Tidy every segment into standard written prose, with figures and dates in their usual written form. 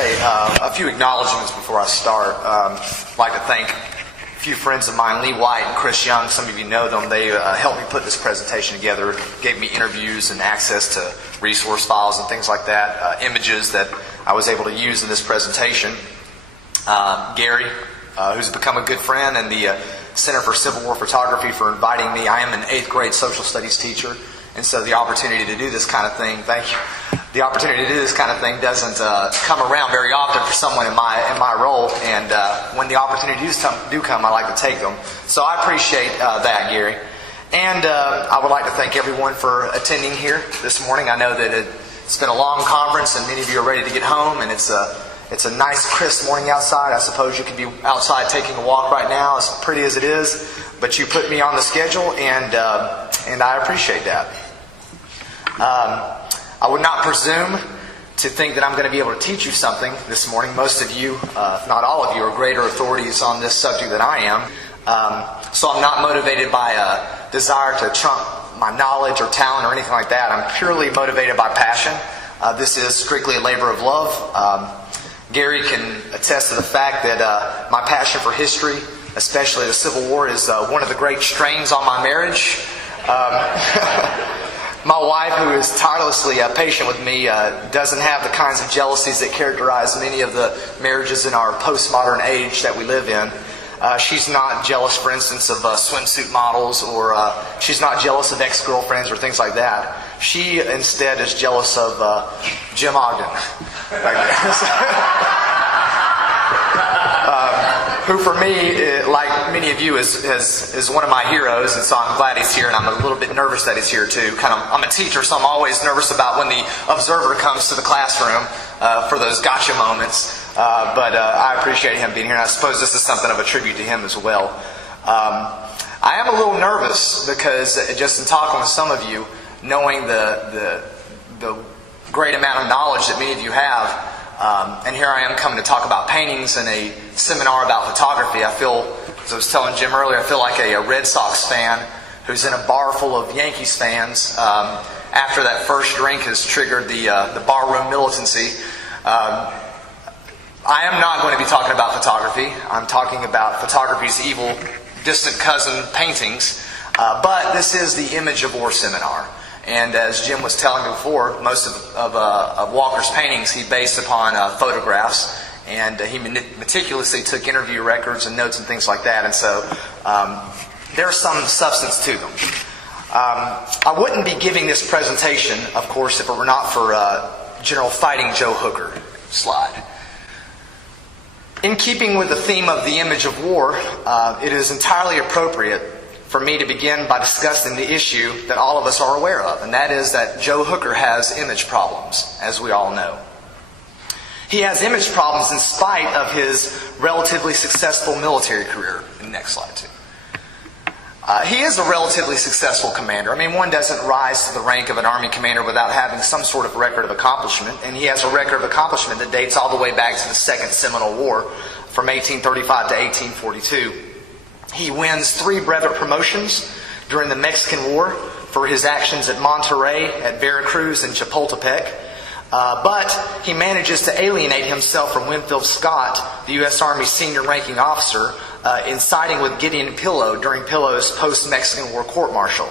Okay, a few acknowledgments before I start. I'd like to thank a few friends of mine, Lee White and Chris Young. Some of you know them. They helped me put this presentation together, gave me interviews and access to resource files and things like that, images that I was able to use in this presentation. Gary, who's become a good friend, and the Center for Civil War Photography for inviting me. I am an 8th grade social studies teacher, and so the opportunity to do this kind of thing, thank you. The opportunity to do this kind of thing doesn't come around very often for someone in my role, and when the opportunities do come, I like to take them. So I appreciate that, Gary. And I would like to thank everyone for attending here this morning. I know that it's been a long conference, and many of you are ready to get home, and it's a nice, crisp morning outside. I suppose you could be outside taking a walk right now, as pretty as it is, but you put me on the schedule, and I appreciate that. I would not presume to think that I'm going to be able to teach you something this morning. Most of you, if not all of you, are greater authorities on this subject than I am. So I'm not motivated by a desire to trump my knowledge or talent or anything like that. I'm purely motivated by passion. This is strictly a labor of love. Gary can attest to the fact that my passion for history, especially the Civil War, is one of the great strains on my marriage. My wife, who is tirelessly patient with me, doesn't have the kinds of jealousies that characterize many of the marriages in our postmodern age that we live in. She's not jealous, for instance, of swimsuit models, or she's not jealous of ex-girlfriends or things like that. She instead is jealous of Jim Ogden, who for me, like many of you, is one of my heroes, and so I'm glad he's here, and I'm a little bit nervous that he's here too. I'm a teacher, so I'm always nervous about when the observer comes to the classroom for those gotcha moments. But I appreciate him being here, and I suppose this is something of a tribute to him as well. I am a little nervous because just in talking with some of you, knowing the great amount of knowledge that many of you have, and here I am coming to talk about paintings in a seminar about photography. I feel, as I was telling Jim earlier, I feel like a Red Sox fan who's in a bar full of Yankees fans after that first drink has triggered the barroom militancy. I am not going to be talking about photography. I'm talking about photography's evil, distant cousin, paintings. But this is the Image of War seminar. And as Jim was telling me before, most of Walker's paintings he based upon photographs. And he meticulously took interview records and notes and things like that. And so there's some substance to them. I wouldn't be giving this presentation, of course, if it were not for General Fighting Joe Hooker slide. In keeping with the theme of the Image of War, it is entirely appropriate for me to begin by discussing the issue that all of us are aware of, and that is that Joe Hooker has image problems, as we all know. He has image problems in spite of his relatively successful military career. Next slide, too. He is a relatively successful commander. I mean, one doesn't rise to the rank of an Army commander without having some sort of record of accomplishment, and he has a record of accomplishment that dates all the way back to the Second Seminole War from 1835 to 1842. He wins 3 brevet promotions during the Mexican War for his actions at Monterrey, at Veracruz, and Chapultepec. But he manages to alienate himself from Winfield Scott, the U.S. Army senior ranking officer, in siding with Gideon Pillow during Pillow's post-Mexican War court-martial.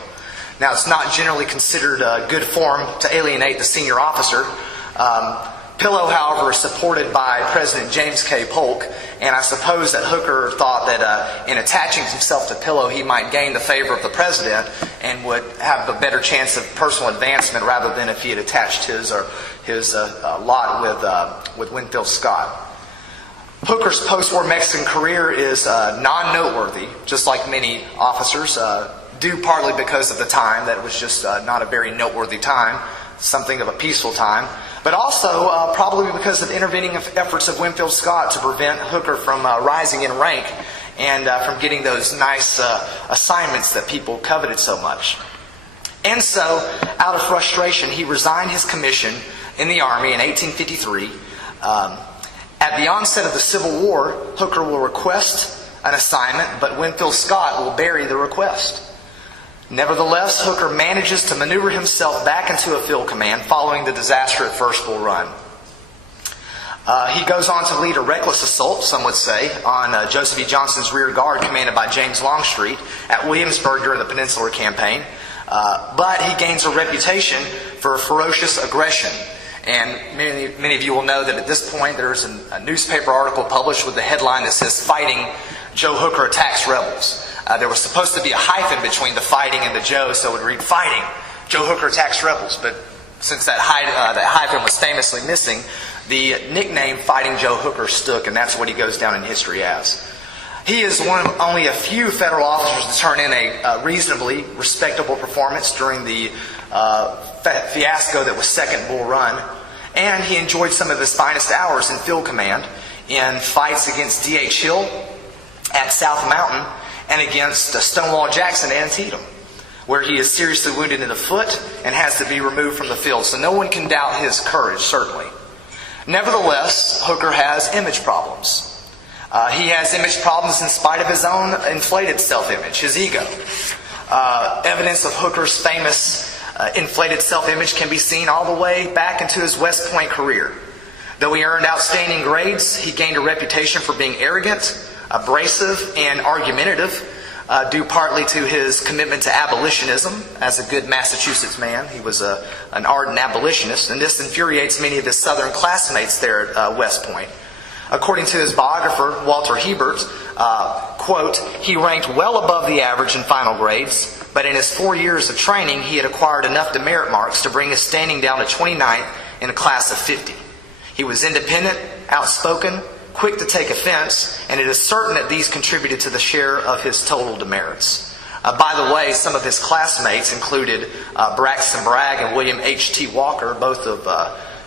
Now, it's not generally considered good form to alienate the senior officer. Pillow, however, is supported by President James K. Polk, and I suppose that Hooker thought that in attaching himself to Pillow, he might gain the favor of the president and would have a better chance of personal advancement rather than if he had attached his lot with Winfield Scott. Hooker's post-war Mexican career is non-noteworthy, just like many officers, due partly because of the time, that it was just not a very noteworthy time, something of a peaceful time, but also probably because of intervening efforts of Winfield Scott to prevent Hooker from rising in rank and from getting those nice assignments that people coveted so much. And so, out of frustration, he resigned his commission in the Army in 1853. At the onset of the Civil War, Hooker will request an assignment, but Winfield Scott will bury the request. Nevertheless, Hooker manages to maneuver himself back into a field command following the disaster at First Bull Run. He goes on to lead a reckless assault, some would say, on Joseph E. Johnston's rear guard commanded by James Longstreet at Williamsburg during the Peninsular Campaign. But he gains a reputation for ferocious aggression. And many of you will know that at this point there's a newspaper article published with the headline that says, "Fighting Joe Hooker Attacks Rebels." There was supposed to be a hyphen between the fighting and the Joe, so it would read, "Fighting Joe Hooker Attacks Rebels." But since that hyphen was famously missing, the nickname Fighting Joe Hooker stuck, and that's what he goes down in history as. He is one of only a few federal officers to turn in a reasonably respectable performance during the fiasco that was Second Bull Run, and he enjoyed some of his finest hours in field command in fights against D.H. Hill at South Mountain and against Stonewall Jackson at Antietam, where he is seriously wounded in the foot and has to be removed from the field. So no one can doubt his courage, certainly. Nevertheless, Hooker has image problems. He has image problems in spite of his own inflated self-image, his ego. Evidence of Hooker's famous inflated self-image can be seen all the way back into his West Point career. Though he earned outstanding grades, he gained a reputation for being arrogant, abrasive, and argumentative, due partly to his commitment to abolitionism. As a good Massachusetts man, he was an ardent abolitionist, and this infuriates many of his Southern classmates there at West Point. According to his biographer, Walter Hebert, quote, "He ranked well above the average in final grades, but in his 4 years of training, he had acquired enough demerit marks to bring his standing down to 29th in a class of 50. He was independent, outspoken, quick to take offense, and it is certain that these contributed to the share of his total demerits." By the way, some of his classmates included Braxton Bragg and William H.T. Walker, both of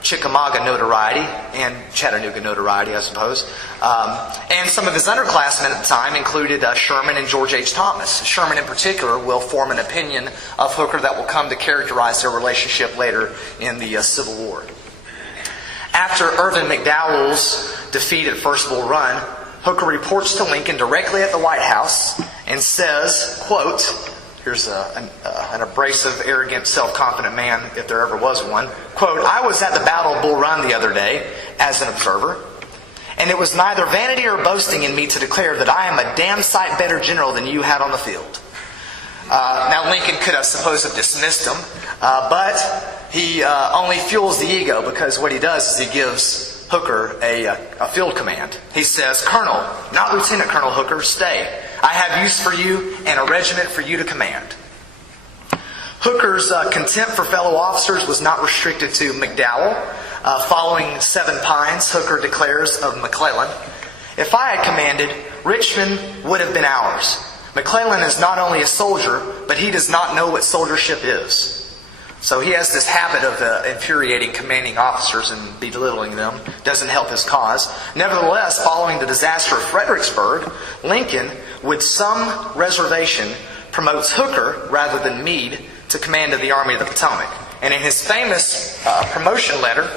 Chickamauga notoriety and Chattanooga notoriety, I suppose. And some of his underclassmen at the time included Sherman and George H. Thomas. Sherman in particular will form an opinion of Hooker that will come to characterize their relationship later in the Civil War. After Irvin McDowell's defeat at First Bull Run, Hooker reports to Lincoln directly at the White House and says, quote, here's an abrasive, arrogant, self-confident man, if there ever was one. Quote, "I was at the Battle of Bull Run the other day as an observer, and it was neither vanity or boasting in me to declare that I am a damn sight better general than you had on the field." Now, Lincoln could, I suppose, have dismissed him, but he only fuels the ego, because what he does is he gives Hooker a field command. He says, "Colonel, not Lieutenant Colonel Hooker, stay. I have use for you and a regiment for you to command." Hooker's contempt for fellow officers was not restricted to McDowell. Following Seven Pines, Hooker declares of McClellan, "If I had commanded, Richmond would have been ours. McClellan is not only a soldier, but he does not know what soldiership is." So he has this habit of infuriating commanding officers and belittling them. Doesn't help his cause. Nevertheless, following the disaster of Fredericksburg, Lincoln, with some reservation, promotes Hooker rather than Meade to command of the Army of the Potomac. And in his famous promotion letter,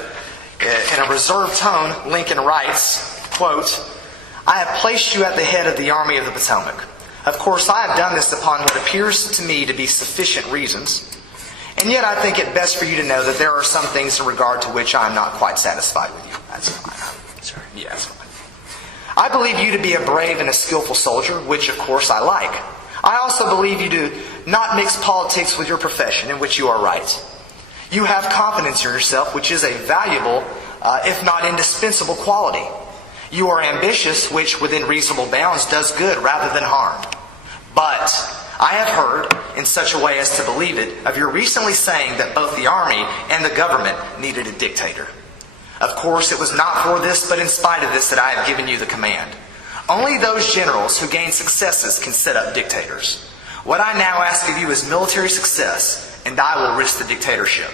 in a reserved tone, Lincoln writes, quote, "I have placed you at the head of the Army of the Potomac. Of course, I have done this upon what appears to me to be sufficient reasons. And yet I think it best for you to know that there are some things in regard to which I am not quite satisfied with you." That's fine. Sorry. Yeah, that's fine. "I believe you to be a brave and a skillful soldier, which of course I like. I also believe you to not mix politics with your profession, in which you are right. You have confidence in yourself, which is a valuable, if not indispensable quality. You are ambitious, which within reasonable bounds does good rather than harm. But I have heard, in such a way as to believe it, of your recently saying that both the Army and the government needed a dictator. Of course, it was not for this, but in spite of this, that I have given you the command. Only those generals who gain successes can set up dictators. What I now ask of you is military success, and I will risk the dictatorship.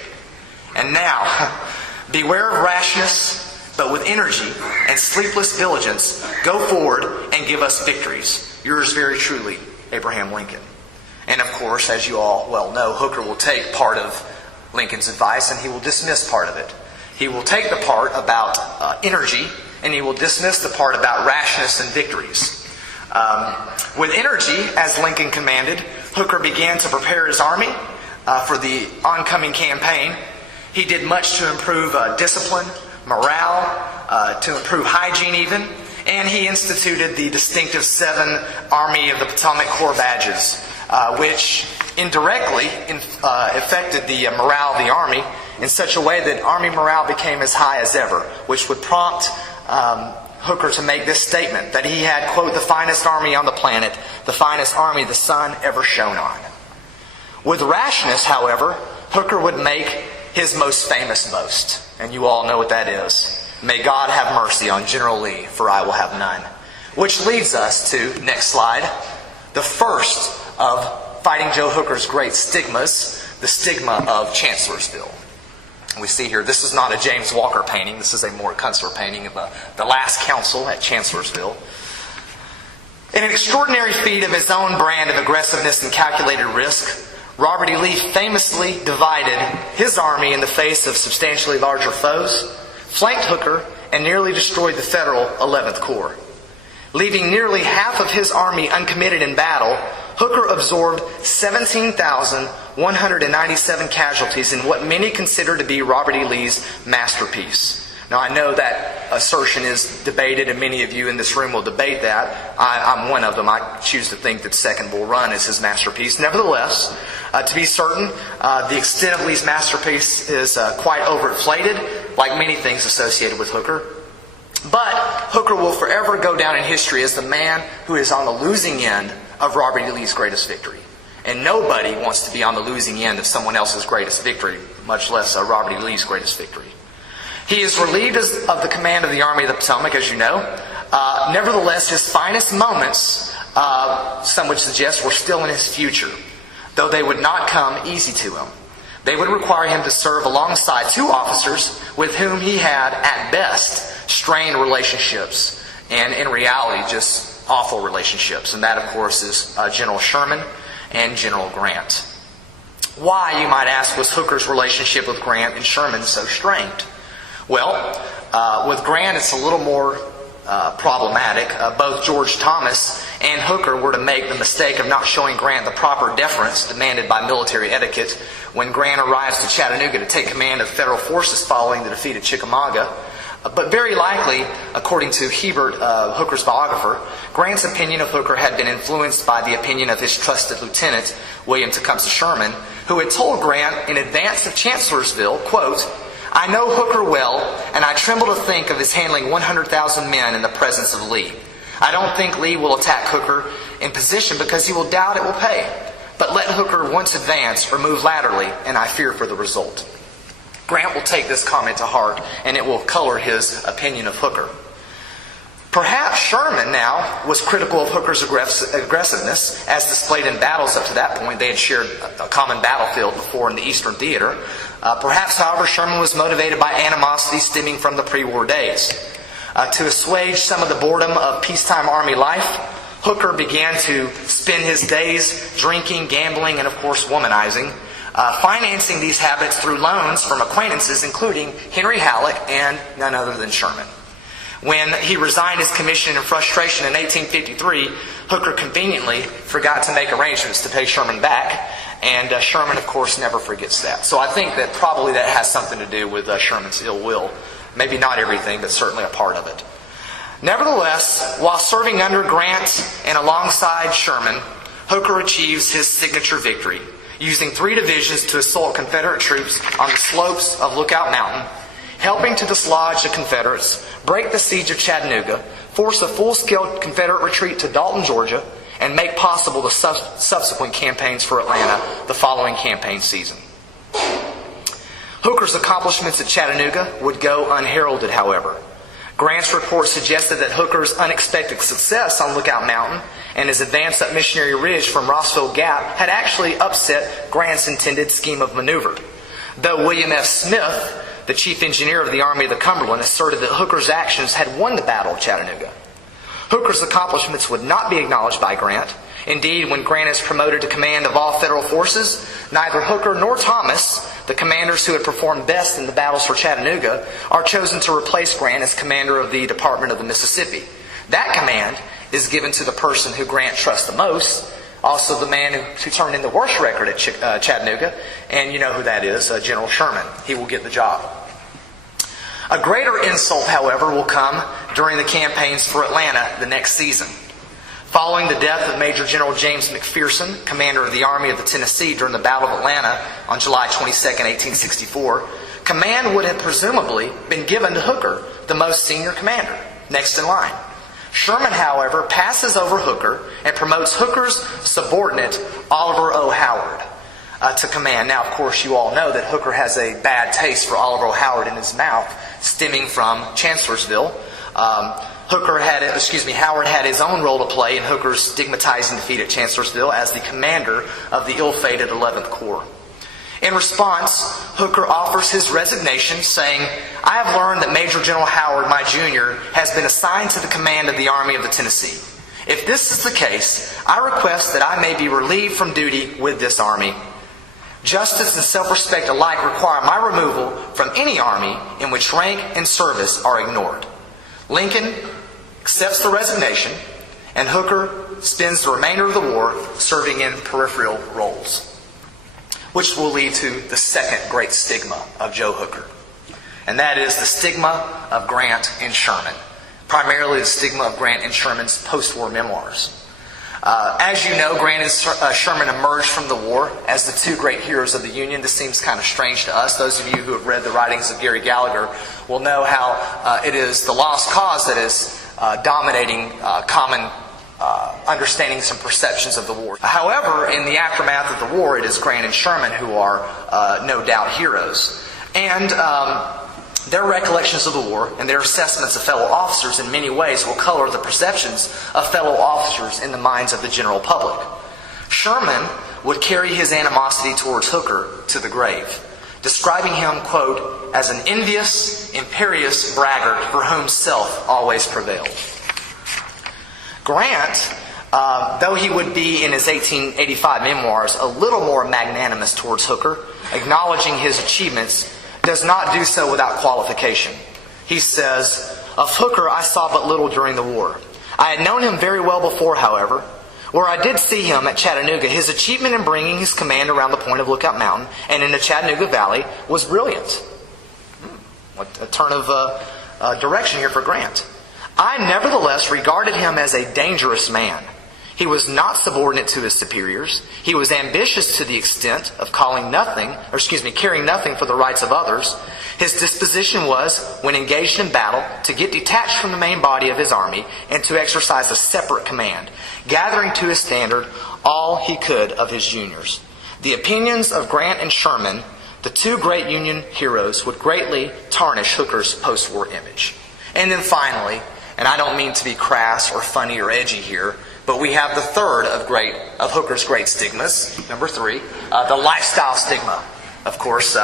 And now, beware of rashness, but with energy and sleepless diligence, go forward and give us victories. Yours very truly, Abraham Lincoln." And of course, as you all well know, Hooker will take part of Lincoln's advice and he will dismiss part of it. He will take the part about energy and he will dismiss the part about rashness and victories. With energy, as Lincoln commanded, Hooker began to prepare his army for the oncoming campaign. He did much to improve discipline, morale, to improve hygiene even, and he instituted the distinctive 7 Army of the Potomac Corps badges, which indirectly affected the morale of the Army in such a way that Army morale became as high as ever, which would prompt Hooker to make this statement that he had, quote, the finest army on the planet, the finest army the sun ever shone on. With rashness, however, Hooker would make his most famous boast, and you all know what that is. May God have mercy on General Lee, for I will have none. Which leads us to, next slide, the first of Fighting Joe Hooker's great stigmas, the stigma of Chancellorsville. We see here, this is not a James Walker painting. This is a Mort Kunstler painting of the last council at Chancellorsville. In an extraordinary feat of his own brand of aggressiveness and calculated risk, Robert E. Lee famously divided his army in the face of substantially larger foes, flanked Hooker, and nearly destroyed the Federal 11th Corps. Leaving nearly half of his army uncommitted in battle, Hooker absorbed 17,197 casualties in what many consider to be Robert E. Lee's masterpiece. Now, I know that assertion is debated, and many of you in this room will debate that. I'm one of them. I choose to think that Second Bull Run is his masterpiece. Nevertheless, to be certain, the extent of Lee's masterpiece is quite overinflated, like many things associated with Hooker. But Hooker will forever go down in history as the man who is on the losing end of Robert E. Lee's greatest victory. And nobody wants to be on the losing end of someone else's greatest victory, much less Robert E. Lee's greatest victory. He is relieved of the command of the Army of the Potomac, as you know. Nevertheless, his finest moments, some would suggest, were still in his future, though they would not come easy to him. They would require him to serve alongside 2 officers with whom he had, at best, strained relationships, and in reality, just awful relationships. And that, of course, is General Sherman and General Grant. Why, you might ask, was Hooker's relationship with Grant and Sherman so strained? Well, with Grant, it's a little more problematic. Both George Thomas and Hooker were to make the mistake of not showing Grant the proper deference demanded by military etiquette when Grant arrives to Chattanooga to take command of Federal forces following the defeat at Chickamauga. But very likely, according to Hebert, Hooker's biographer, Grant's opinion of Hooker had been influenced by the opinion of his trusted lieutenant, William Tecumseh Sherman, who had told Grant in advance of Chancellorsville, quote, I know Hooker well, and I tremble to think of his handling 100,000 men in the presence of Lee. I don't think Lee will attack Hooker in position because he will doubt it will pay. But let Hooker once advance or move laterally, and I fear for the result. Grant will take this comment to heart, and it will color his opinion of Hooker. Perhaps Sherman now was critical of Hooker's aggressiveness, as displayed in battles up to that point. They had shared a common battlefield before in the Eastern Theater. Perhaps, however, Sherman was motivated by animosity stemming from the pre-war days. To assuage some of the boredom of peacetime Army life, Hooker began to spend his days drinking, gambling, and of course womanizing, financing these habits through loans from acquaintances including Henry Halleck and none other than Sherman. When he resigned his commission in frustration in 1853, Hooker conveniently forgot to make arrangements to pay Sherman back, and Sherman, of course, never forgets that. So I think that probably that has something to do with Sherman's ill will. Maybe not everything, but certainly a part of it. Nevertheless, while serving under Grant and alongside Sherman, Hooker achieves his signature victory, using 3 divisions to assault Confederate troops on the slopes of Lookout Mountain, helping to dislodge the Confederates, break the siege of Chattanooga, force a full-scale Confederate retreat to Dalton, Georgia, and make possible the subsequent campaigns for Atlanta the following campaign season. Hooker's accomplishments at Chattanooga would go unheralded, however. Grant's report suggested that Hooker's unexpected success on Lookout Mountain and his advance up Missionary Ridge from Rossville Gap had actually upset Grant's intended scheme of maneuver. Though William F. Smith, the chief engineer of the Army of the Cumberland, asserted that Hooker's actions had won the Battle of Chattanooga. Hooker's accomplishments would not be acknowledged by Grant. Indeed, when Grant is promoted to command of all Federal forces, neither Hooker nor Thomas, the commanders who had performed best in the battles for Chattanooga, are chosen to replace Grant as commander of the Department of the Mississippi. That command is given to the person who Grant trusts the most, also the man who turned in the worst record at Chattanooga, and you know who that is, General Sherman. He will get the job. A greater insult, however, will come during the campaigns for Atlanta the next season. Following the death of Major General James McPherson, commander of the Army of the Tennessee during the Battle of Atlanta on July 22, 1864, command would have presumably been given to Hooker, the most senior commander, next in line. Sherman, however, passes over Hooker and promotes Hooker's subordinate, Oliver O. Howard, to command. Now, of course, you all know that Hooker has a bad taste for Oliver O. Howard in his mouth, stemming from Chancellorsville. Howard had his own role to play in Hooker's stigmatizing defeat at Chancellorsville as the commander of the ill-fated 11th Corps. In response, Hooker offers his resignation, saying, "I have learned that Major General Howard, my junior, has been assigned to the command of the Army of the Tennessee. If this is the case, I request that I may be relieved from duty with this army. Justice and self-respect alike require my removal from any army in which rank and service are ignored." Lincoln accepts the resignation, and Hooker spends the remainder of the war serving in peripheral roles, which will lead to the second great stigma of Joe Hooker. And that is the stigma of Grant and Sherman, primarily the stigma of Grant and Sherman's post-war memoirs. As you know, Grant and Sherman emerged from the war as the two great heroes of the Union. This seems kind of strange to us. Those of you who have read the writings of Gary Gallagher will know how it is the lost cause that is dominating common understandings and perceptions of the war. However, in the aftermath of the war, it is Grant and Sherman who are no doubt heroes. And their recollections of the war and their assessments of fellow officers in many ways will color the perceptions of fellow officers in the minds of the general public. Sherman would carry his animosity towards Hooker to the grave, describing him, quote, as an envious, imperious braggart for whom self always prevailed. Grant, though he would be in his 1885 memoirs a little more magnanimous towards Hooker, acknowledging his achievements, does not do so without qualification. He says, "Of Hooker I saw but little during the war. I had known him very well before, however. Where I did see him at Chattanooga, his achievement in bringing his command around the point of Lookout Mountain and in the Chattanooga Valley was brilliant." What a turn of direction here for Grant. "I nevertheless regarded him as a dangerous man. He was not subordinate to his superiors. He was ambitious to the extent of caring nothing for the rights of others. His disposition was, when engaged in battle, to get detached from the main body of his army and to exercise a separate command, gathering to his standard all he could of his juniors. The opinions of Grant and Sherman, the two great Union heroes, would greatly tarnish Hooker's post-war image." And then finally, and I don't mean to be crass or funny or edgy here, but we have the third of Hooker's great stigmas, number 3, the lifestyle stigma. Of course,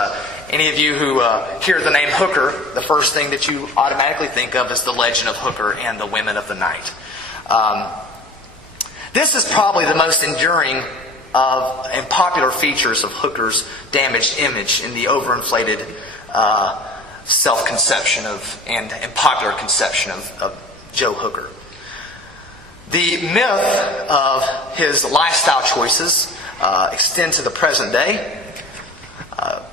any of you who hear the name Hooker, the first thing that you automatically think of is the legend of Hooker and the women of the night. This is probably the most enduring and popular features of Hooker's damaged image in the overinflated self-conception and popular conception of Joe Hooker. The myth of his lifestyle choices extend to the present day,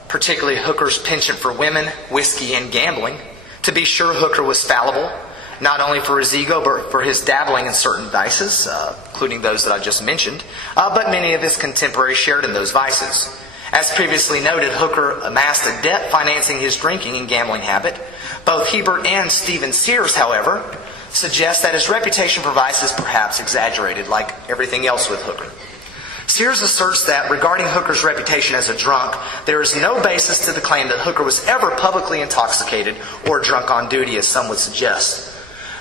particularly Hooker's penchant for women, whiskey, and gambling. To be sure, Hooker was fallible, not only for his ego, but for his dabbling in certain vices, including those that I just mentioned, but many of his contemporaries shared in those vices. As previously noted, Hooker amassed a debt financing his drinking and gambling habit. Both Hebert and Stephen Sears, however, suggest that his reputation for vice is perhaps exaggerated, like everything else with Hooker. Sears asserts that regarding Hooker's reputation as a drunk, there is no basis to the claim that Hooker was ever publicly intoxicated or drunk on duty, as some would suggest.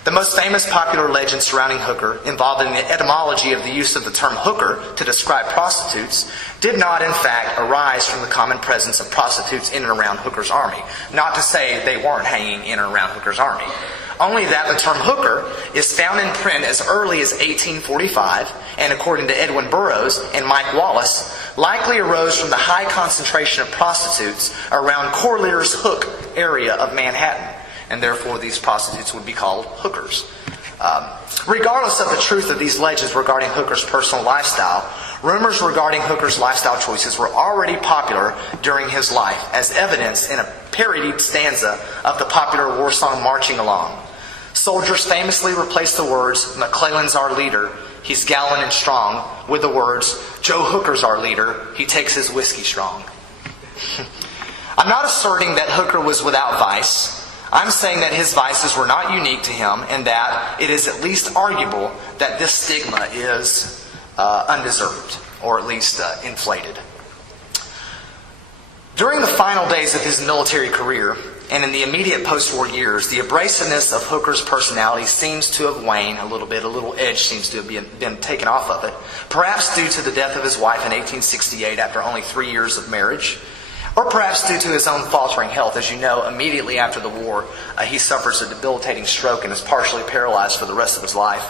The most famous popular legend surrounding Hooker, involving the etymology of the use of the term hooker to describe prostitutes, did not in fact arise from the common presence of prostitutes in and around Hooker's army. Not to say they weren't hanging in and around Hooker's army. Only that the term hooker is found in print as early as 1845, and according to Edwin Burroughs and Mike Wallace, likely arose from the high concentration of prostitutes around Corlear's Hook area of Manhattan, and therefore these prostitutes would be called hookers. Regardless of the truth of these legends regarding Hooker's personal lifestyle, rumors regarding Hooker's lifestyle choices were already popular during his life, as evidenced in a parodied stanza of the popular war song Marching Along. Soldiers famously replaced the words, "McClellan's our leader, he's gallant and strong," with the words, "Joe Hooker's our leader, he takes his whiskey strong." I'm not asserting that Hooker was without vice. I'm saying that his vices were not unique to him, and that it is at least arguable that this stigma is undeserved, or at least inflated. During the final days of his military career, and in the immediate post-war years, the abrasiveness of Hooker's personality seems to have waned a little bit. A little edge seems to have been taken off of it, perhaps due to the death of his wife in 1868 after only 3 years of marriage, or perhaps due to his own faltering health. As you know, immediately after the war, he suffers a debilitating stroke and is partially paralyzed for the rest of his life.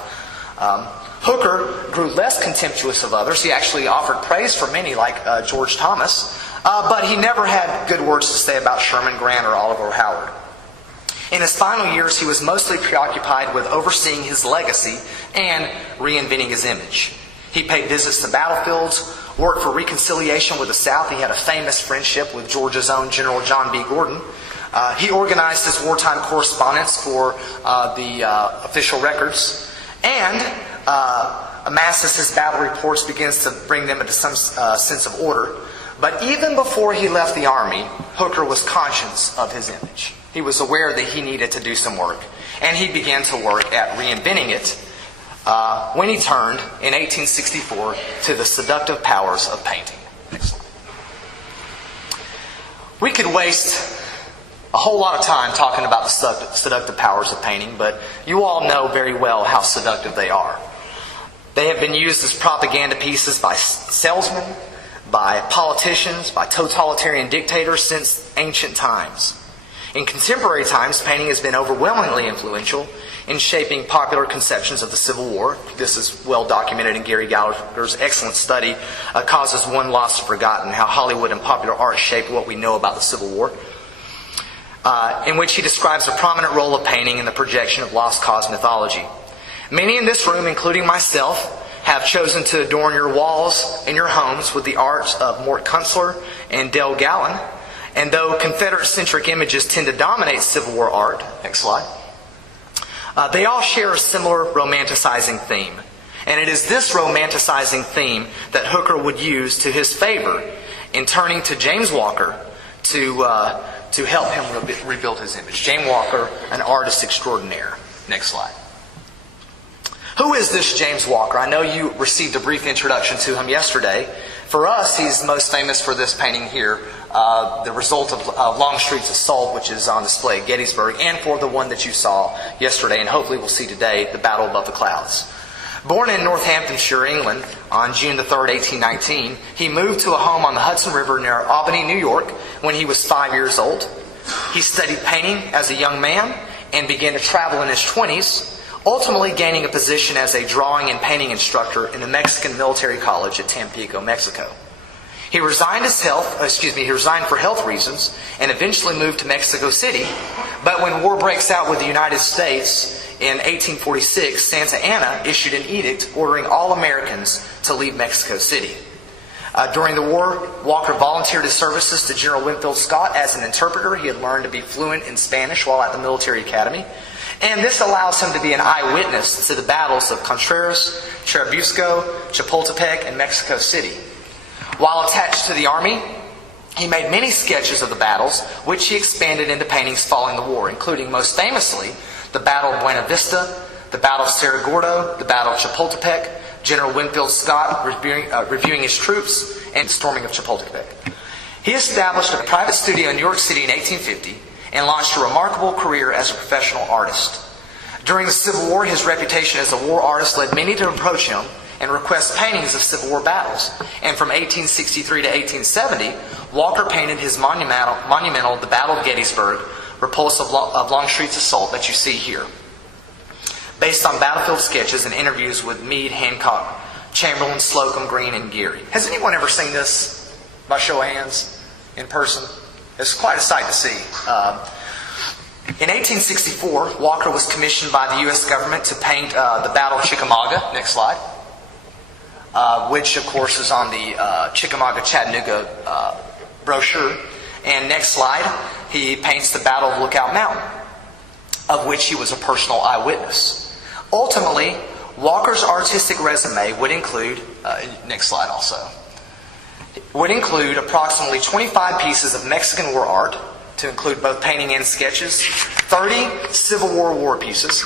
Hooker grew less contemptuous of others. He actually offered praise for many, like George Thomas, but he never had good words to say about Sherman, Grant, or Oliver Howard. In his final years, he was mostly preoccupied with overseeing his legacy and reinventing his image. He paid visits to battlefields, worked for reconciliation with the South. He had a famous friendship with Georgia's own General John B. Gordon. He organized his wartime correspondence for the official records, and amasses his battle reports, begins to bring them into some sense of order. But even before he left the Army, Hooker was conscious of his image. He was aware that he needed to do some work, and he began to work at reinventing it when he turned in 1864 to the seductive powers of painting. Next slide. We could waste a whole lot of time talking about the seductive powers of painting, but you all know very well how seductive they are. They have been used as propaganda pieces by salesmen, by politicians, by totalitarian dictators since ancient times. In contemporary times, painting has been overwhelmingly influential in shaping popular conceptions of the Civil War. This is well documented in Gary Gallagher's excellent study, Causes One Lost Forgotten, How Hollywood and Popular Art Shaped What We Know About the Civil War, in which he describes the prominent role of painting in the projection of lost cause mythology. Many in this room, including myself, have chosen to adorn your walls in your homes with the art of Mort Kunstler and Dale Gallen. And though Confederate-centric images tend to dominate Civil War art, next slide, they all share a similar romanticizing theme. And it is this romanticizing theme that Hooker would use to his favor in turning to James Walker to help him rebuild his image. James Walker, an artist extraordinaire. Next slide. Who is this James Walker? I know you received a brief introduction to him yesterday. For us, he's most famous for this painting here, the result of Longstreet's assault, which is on display at Gettysburg, and for the one that you saw yesterday, and hopefully we'll see today, the Battle Above the Clouds. Born in Northamptonshire, England, on June the 3rd, 1819, he moved to a home on the Hudson River near Albany, New York, when he was 5 years old. He studied painting as a young man and began to travel in his 20s, ultimately gaining a position as a drawing and painting instructor in the Mexican Military College at Tampico, Mexico. He resigned for health reasons and eventually moved to Mexico City. But when war breaks out with the United States in 1846, Santa Anna issued an edict ordering all Americans to leave Mexico City. During the war, Walker volunteered his services to General Winfield Scott as an interpreter. He had learned to be fluent in Spanish while at the military academy. And this allows him to be an eyewitness to the battles of Contreras, Churubusco, Chapultepec, and Mexico City. While attached to the Army, he made many sketches of the battles, which he expanded into paintings following the war, including most famously the Battle of Buena Vista, the Battle of Cerro Gordo, the Battle of Chapultepec, General Winfield Scott reviewing his troops, and the storming of Chapultepec. He established a private studio in New York City in 1850 and launched a remarkable career as a professional artist. During the Civil War, his reputation as a war artist led many to approach him and request paintings of Civil War battles. And from 1863 to 1870, Walker painted his monumental The Battle of Gettysburg, repulsive of Longstreet's assault that you see here, based on battlefield sketches and interviews with Meade, Hancock, Chamberlain, Slocum, Greene, and Geary. Has anyone ever seen this by show of hands in person? It's quite a sight to see. In 1864, Walker was commissioned by the U.S. government to paint the Battle of Chickamauga. Next slide. Which, of course, is on the Chickamauga-Chattanooga brochure. And next slide, he paints the Battle of Lookout Mountain, of which he was a personal eyewitness. Ultimately, Walker's artistic resume would include, next slide also, would include approximately 25 pieces of Mexican war art, to include both painting and sketches, 30 Civil War pieces,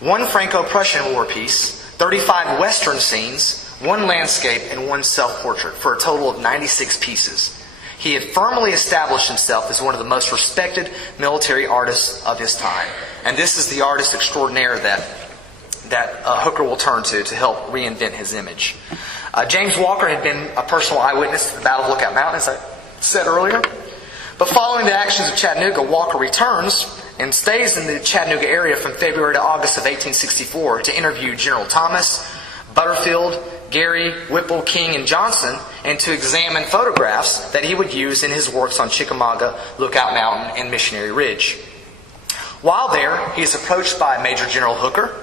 1 Franco-Prussian war piece, 35 Western scenes, 1 landscape, and 1 self-portrait, for a total of 96 pieces. He had firmly established himself as one of the most respected military artists of his time. And this is the artist extraordinaire that Hooker will turn to help reinvent his image. James Walker had been a personal eyewitness to the Battle of Lookout Mountain, as I said earlier. But following the actions of Chattanooga, Walker returns and stays in the Chattanooga area from February to August of 1864 to interview General Thomas, Butterfield, Gary, Whipple, King, and Johnson, and to examine photographs that he would use in his works on Chickamauga, Lookout Mountain, and Missionary Ridge. While there, he is approached by Major General Hooker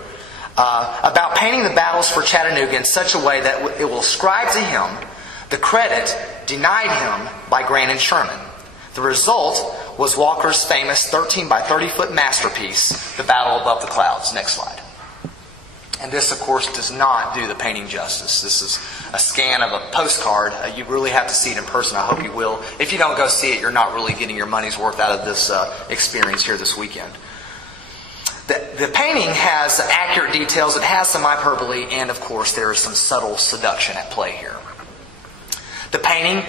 about painting the battles for Chattanooga in such a way that it will ascribe to him the credit denied him by Grant and Sherman. The result was Walker's famous 13 by 30 foot masterpiece, The Battle Above the Clouds. Next slide. And this, of course, does not do the painting justice. This is a scan of a postcard. You really have to see it in person. I hope you will. If you don't go see it, you're not really getting your money's worth out of this experience here this weekend. The painting has accurate details. It has some hyperbole. And, of course, there is some subtle seduction at play here. The painting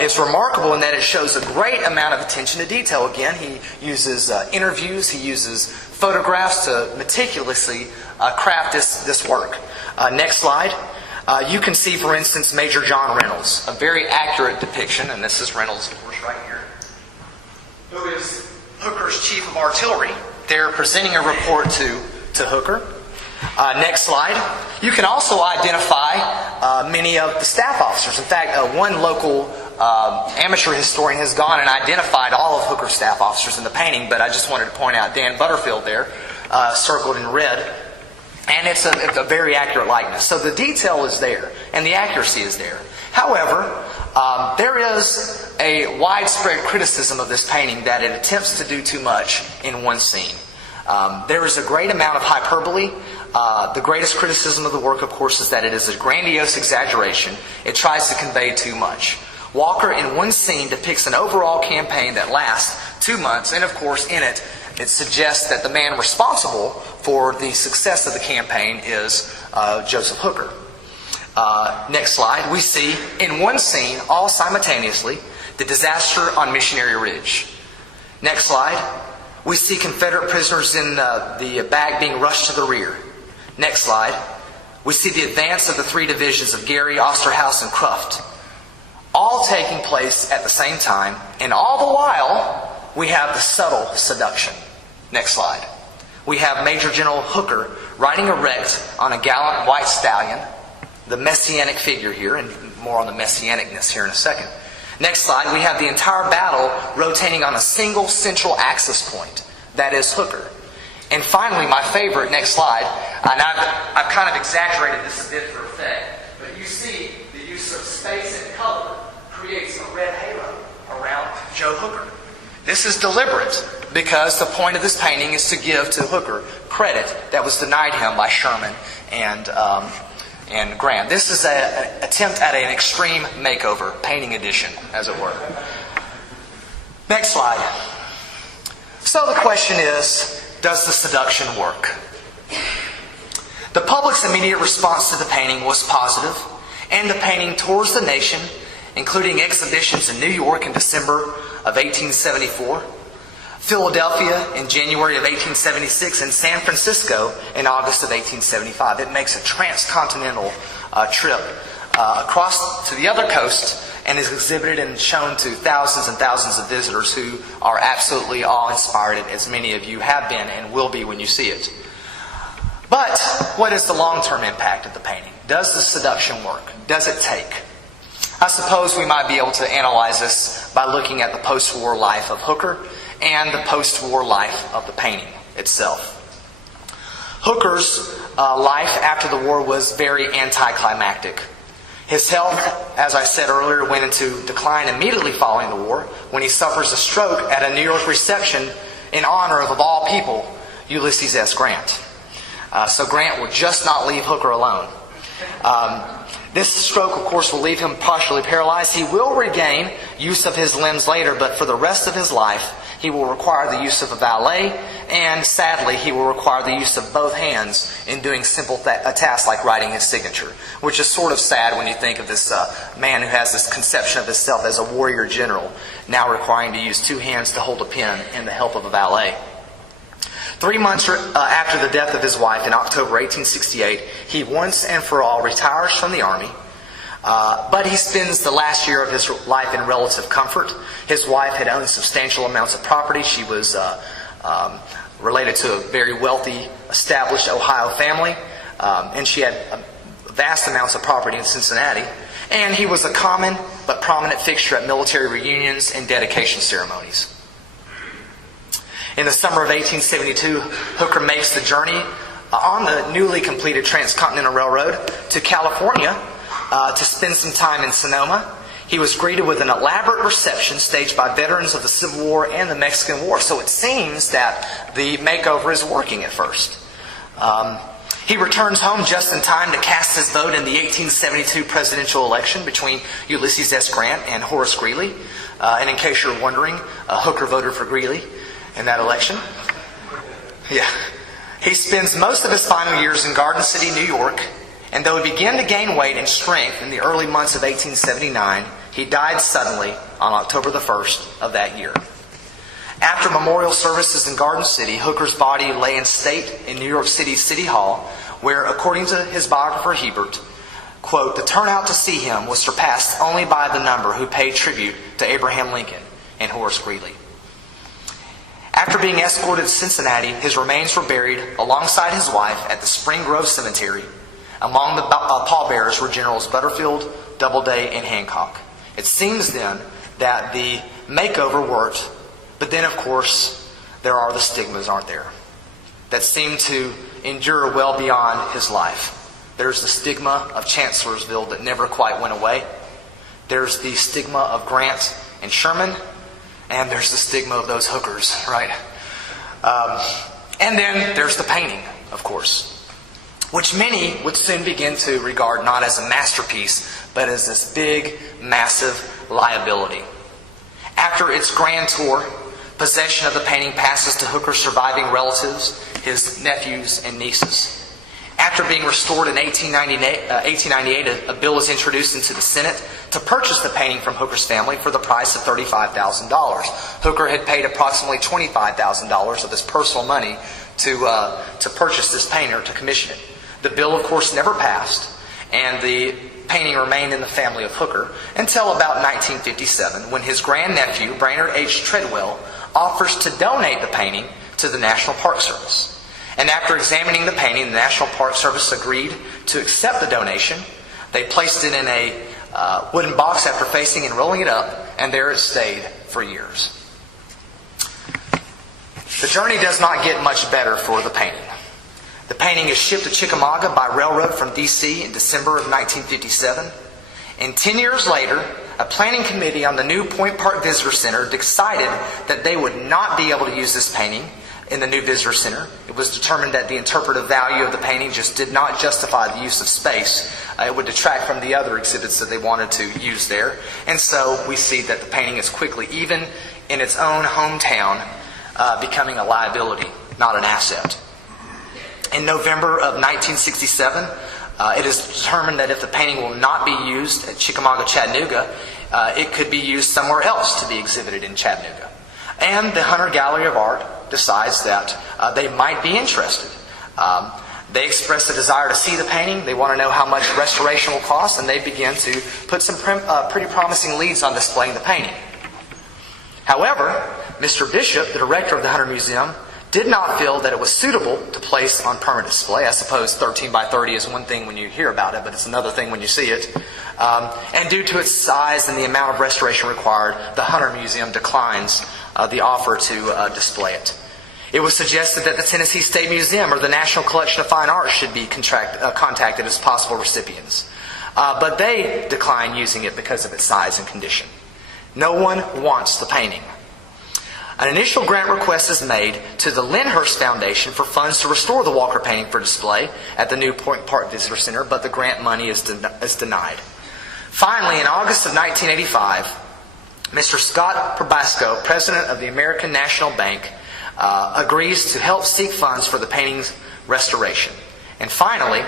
is remarkable in that it shows a great amount of attention to detail. Again, he uses interviews, he uses photographs to meticulously craft this work. Next slide. You can see, for instance, Major John Reynolds, a very accurate depiction, and this is Reynolds, of course, right here, who is Hooker's chief of artillery. They're presenting a report to Hooker. Next slide. You can also identify many of the staff officers. In fact, one local amateur historian has gone and identified all of Hooker's staff officers in the painting, but I just wanted to point out Dan Butterfield there, circled in red. And it's a very accurate likeness. So the detail is there, and the accuracy is there. However, there is a widespread criticism of this painting that it attempts to do too much in one scene. There is a great amount of hyperbole. The greatest criticism of the work, of course, is that it is a grandiose exaggeration. It tries to convey too much. Walker, in one scene, depicts an overall campaign that lasts 2 months, and of course, in it suggests that the man responsible for the success of the campaign is Joseph Hooker. Next slide. We see, in one scene, all simultaneously, the disaster on Missionary Ridge. Next slide. We see Confederate prisoners in the bag being rushed to the rear. Next slide. We see the advance of the 3 divisions of Gary, Osterhaus, and Cruft, all taking place at the same time, and all the while, we have the subtle seduction. Next slide. We have Major General Hooker riding erect on a gallant white stallion, the messianic figure here, and more on the messianicness here in a second. Next slide, we have the entire battle rotating on a single central axis point. That is Hooker. And finally, my favorite, next slide, and I've kind of exaggerated this a bit for effect, but you see the use of space and color creates a red halo around Joe Hooker. This is deliberate because the point of this painting is to give to Hooker credit that was denied him by Sherman and Grant. This is an attempt at an extreme makeover, painting edition, as it were. Next slide. So the question is, does the seduction work? The public's immediate response to the painting was positive, and the painting tours the nation, including exhibitions in New York in December of 1874, Philadelphia in January of 1876, and San Francisco in August of 1875. It makes a transcontinental trip across to the other coast and is exhibited and shown to thousands and thousands of visitors who are absolutely awe-inspired, as many of you have been and will be when you see it. But what is the long-term impact of the painting? Does the seduction work? Does it take? I suppose we might be able to analyze this by looking at the post-war life of Hooker and the post-war life of the painting itself. Hooker's life after the war was very anticlimactic. His health, as I said earlier, went into decline immediately following the war when he suffers a stroke at a New York reception in honor of all people, Ulysses S. Grant. So Grant will just not leave Hooker alone. This stroke, of course, will leave him partially paralyzed. He will regain use of his limbs later, but for the rest of his life, he will require the use of a valet, and sadly, he will require the use of both hands in doing simple tasks like writing his signature, which is sort of sad when you think of this man who has this conception of himself as a warrior general, now requiring to use two hands to hold a pen and the help of a valet. 3 months after the death of his wife in October 1868, he once and for all retires from the Army. But he spends the last year of his life in relative comfort. His wife had owned substantial amounts of property. She was related to a very wealthy, established Ohio family. And she had vast amounts of property in Cincinnati. And he was a common but prominent fixture at military reunions and dedication ceremonies. In the summer of 1872, Hooker makes the journey on the newly completed Transcontinental Railroad to California to spend some time in Sonoma. He was greeted with an elaborate reception staged by veterans of the Civil War and the Mexican War. So it seems that the makeover is working at first. He returns home just in time to cast his vote in the 1872 presidential election between Ulysses S. Grant and Horace Greeley. And in case you're wondering, Hooker voted for Greeley in that election. Yeah. He spends most of his final years in Garden City, New York, and though he began to gain weight and strength in the early months of 1879, he died suddenly on October the 1st of that year. After memorial services in Garden City, Hooker's body lay in state in New York City's City Hall, where, according to his biographer Hebert, quote, "The turnout to see him was surpassed only by the number who paid tribute to Abraham Lincoln and Horace Greeley." After being escorted to Cincinnati, his remains were buried alongside his wife at the Spring Grove Cemetery. Among the pallbearers were Generals Butterfield, Doubleday, and Hancock. It seems then that the makeover worked, but then of course there are the stigmas, aren't there, that seem to endure well beyond his life. There's the stigma of Chancellorsville that never quite went away. There's the stigma of Grant and Sherman. And there's the stigma of those hookers, right? And then there's the painting, of course, which many would soon begin to regard not as a masterpiece, but as this big, massive liability. After its grand tour, possession of the painting passes to Hooker's surviving relatives, his nephews and nieces. After being restored in 1898, a bill was introduced into the Senate to purchase the painting from Hooker's family for the price of $35,000. Hooker had paid approximately $25,000 of his personal money to purchase this painting or to commission it. The bill, of course, never passed, and the painting remained in the family of Hooker until about 1957, when his grandnephew, Brainerd H. Treadwell, offers to donate the painting to the National Park Service. And after examining the painting, the National Park Service agreed to accept the donation. They placed it in a wooden box after facing and rolling it up, and there it stayed for years. The journey does not get much better for the painting. The painting is shipped to Chickamauga by railroad from D.C. in December of 1957. And 10 years later, a planning committee on the new Point Park Visitor Center decided that they would not be able to use this painting in the new visitor center. It was determined that the interpretive value of the painting just did not justify the use of space. It would detract from the other exhibits that they wanted to use there. And so we see that the painting is quickly, even in its own hometown, becoming a liability, not an asset. In November of 1967, it is determined that if the painting will not be used at Chickamauga, Chattanooga, it could be used somewhere else to be exhibited in Chattanooga. And the Hunter Gallery of Art decides that they might be interested. They express a desire to see the painting. They want to know how much restoration will cost, and they begin to put some pretty promising leads on displaying the painting. However, Mr. Bishop, the director of the Hunter Museum, did not feel that it was suitable to place on permanent display. I suppose 13 by 30 is one thing when you hear about it, but it's another thing when you see it. And due to its size and the amount of restoration required, the Hunter Museum declines the offer to display it. It was suggested that the Tennessee State Museum or the National Collection of Fine Arts should be contacted as possible recipients. But they decline using it because of its size and condition. No one wants the painting. An initial grant request is made to the Lyndhurst Foundation for funds to restore the Walker painting for display at the new Point Park Visitor Center, but the grant money is denied. Finally, in August of 1985, Mr. Scott Probasco, president of the American National Bank, agrees to help seek funds for the painting's restoration. And finally,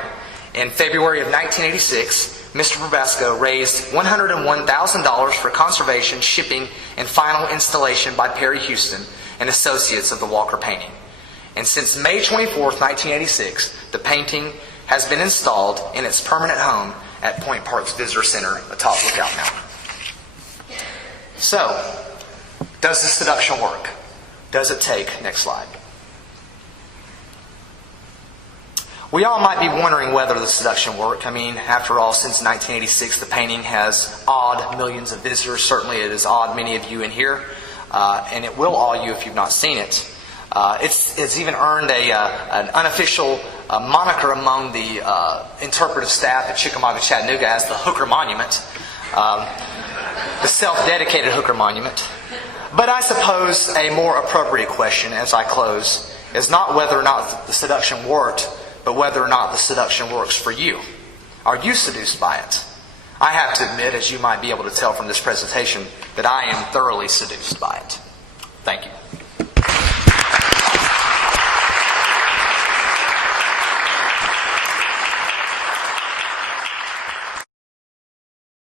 in February of 1986, Mr. Probasco raised $101,000 for conservation, shipping, and final installation by Perry Houston and Associates of the Walker painting. And since May 24, 1986, the painting has been installed in its permanent home at Point Park's Visitor Center atop Lookout Mountain. So, does the seduction work? Does it take? Next slide. We all might be wondering whether the seduction worked. I mean, after all, since 1986, the painting has awed millions of visitors. Certainly it has awed many of you in here, and it will awe you if you've not seen it. It's even earned an unofficial moniker among the interpretive staff at Chickamauga, Chattanooga as the Hooker Monument, the self-dedicated Hooker Monument. But I suppose a more appropriate question as I close is not whether or not the seduction worked, but whether or not the seduction works for you. Are you seduced by it? I have to admit, as you might be able to tell from this presentation, that I am thoroughly seduced by it. Thank you.